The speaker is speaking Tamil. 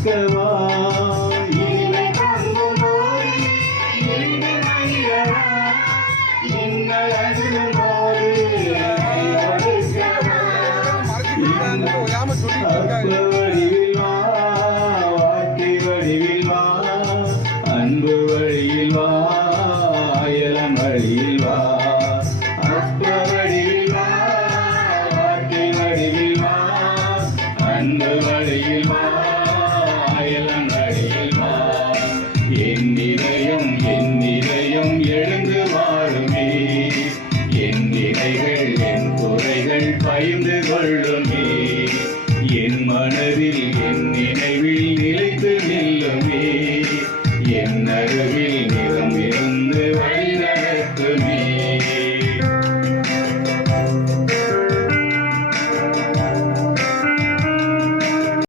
கொடுக்கவா இனிமை தங்கும்போது இன்று மனிதனா இன்னல் அதிலும்போது கொடுக்கவா அற்ப வடிவில் வா வார்த்தை வடிவில் வா அன்பு வழியில் வா அயலம் வழியில் வா அற்ப வடிவில் வா வார்த்தை வடிவில் வா அன்பு வழியில் வா அயலம் வழியில் வா என் இதயம் எழுந்து வாழுமே என் நிலைகள் என் குறைகள் பகிர்ந்து கொள்ளுமே என் மனதில் என் நினைவில் நிலை